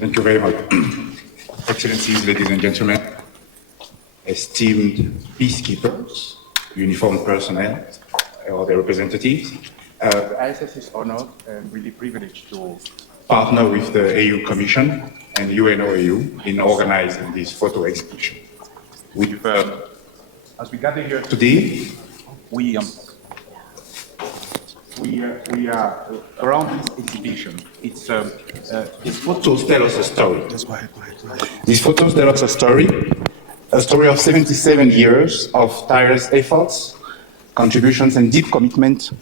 Thank you very much. Excellencies, ladies and gentlemen, esteemed peacekeepers, uniformed personnel, or their representatives, the ISS is honored and really privileged to partner with the AU Commission and UNOAU in organizing this photo exhibition. As we gather here today, we are around this exhibition. These photos tell us a story. These photos tell us a story of 77 years of tireless efforts, contributions, and deep commitment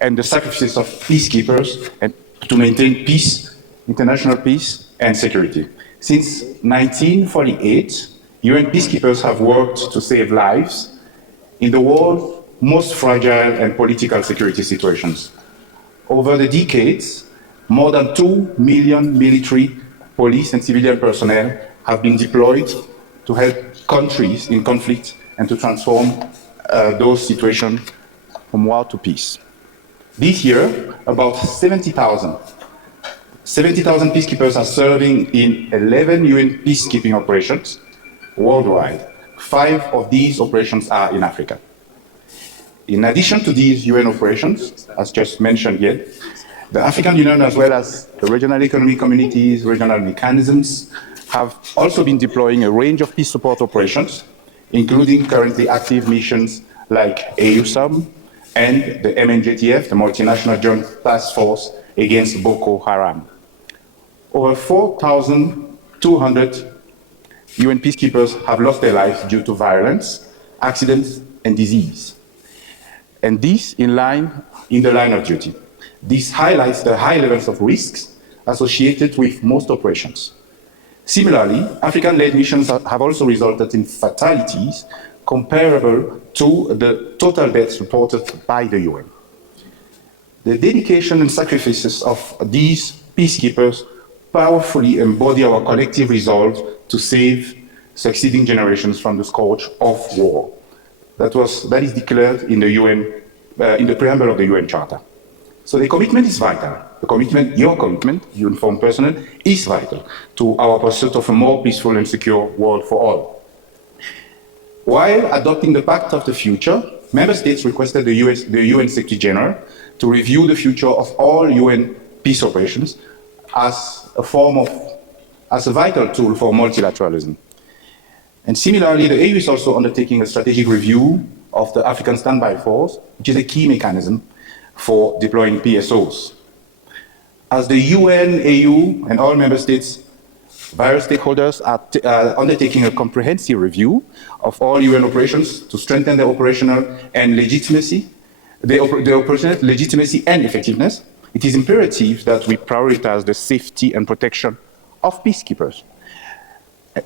and the sacrifices of peacekeepers and to maintain peace, international peace, and security. Since 1948, UN peacekeepers have worked to save lives in the world's most fragile and political security situations. Over the decades, more than 2 million military, police, and civilian personnel have been deployed to help countries in conflict and to transform those situations from war to peace. This year, about 70,000 peacekeepers are serving in 11 UN peacekeeping operations worldwide. 5 of these operations are in Africa. In addition to these UN operations, as just mentioned here, the African Union, as well as the regional economic communities, regional mechanisms, have also been deploying a range of peace support operations, including currently active missions like AUSUM and the MNJTF, the Multinational Joint Task Force Against Boko Haram. Over 4,200 UN peacekeepers have lost their lives due to violence, accidents, and disease. And this in the line of duty. This highlights the high levels of risks associated with most operations. Similarly, African-led missions have also resulted in fatalities comparable to the total deaths reported by the UN. The dedication and sacrifices of these peacekeepers powerfully embody our collective resolve to save succeeding generations from the scourge of war. That is declared in the UN, in the preamble of the UN Charter. So the commitment is vital. Your commitment, uniformed personnel, is vital to our pursuit of a more peaceful and secure world for all. While adopting the Pact of the Future, member states requested the UN Secretary General to review the future of all UN peace operations as a vital tool for multilateralism. And similarly, the AU is also undertaking a strategic review of the African Standby Force, which is a key mechanism for deploying PSOs. As the UN, AU, and all member states, various stakeholders are undertaking a comprehensive review of all UN operations to strengthen their operational legitimacy and effectiveness. It is imperative that we prioritize the safety and protection of peacekeepers.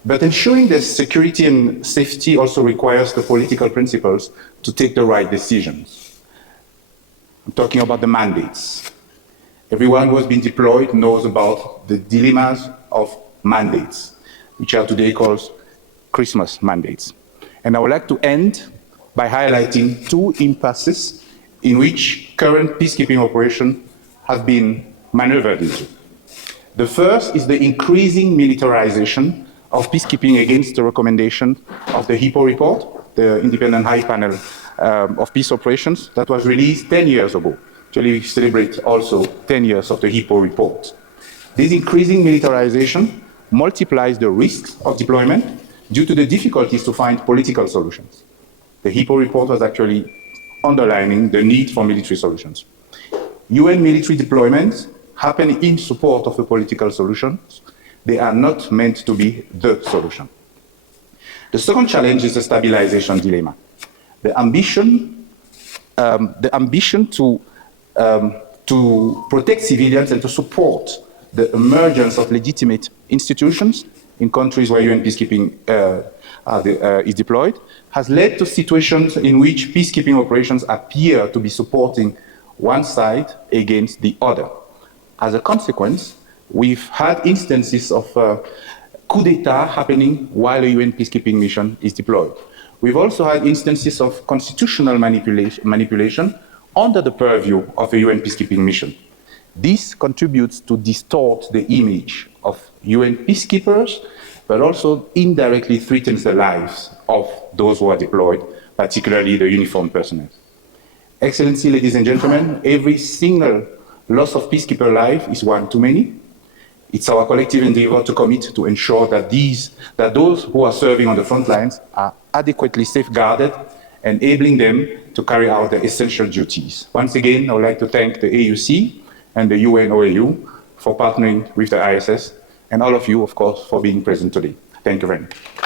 But ensuring the security and safety also requires the political principles to take the right decisions. I'm talking about the mandates. Everyone who has been deployed knows about the dilemmas of mandates, which are today called Christmas mandates. And I would like to end by highlighting 2 impasses in which current peacekeeping operations have been maneuvered into. The first is the increasing militarization of peacekeeping against the recommendation of the HIPPO report, the Independent High Panel of Peace Operations, that was released 10 years ago. Actually, we celebrate also 10 years of the HIPPO report. This increasing militarization multiplies the risks of deployment due to the difficulties to find political solutions. The HIPPO report was actually underlining the need for military solutions. UN military deployments happen in support of the political solutions. They are not meant to be the solution. The second challenge is the stabilization dilemma. The ambition to protect civilians and to support the emergence of legitimate institutions in countries where UN peacekeeping is deployed has led to situations in which peacekeeping operations appear to be supporting one side against the other. As a consequence, we've had instances of coup d'etat happening while a UN peacekeeping mission is deployed. We've also had instances of constitutional manipulation under the purview of a UN peacekeeping mission. This contributes to distort the image of UN peacekeepers, but also indirectly threatens the lives of those who are deployed, particularly the uniformed personnel. Excellency, ladies and gentlemen, every single loss of peacekeeper life is one too many. It's our collective endeavor to commit to ensure that those who are serving on the front lines are adequately safeguarded, enabling them to carry out their essential duties. Once again, I would like to thank the AUC and the UNOAU for partnering with the ISS, and all of you, of course, for being present today. Thank you very much.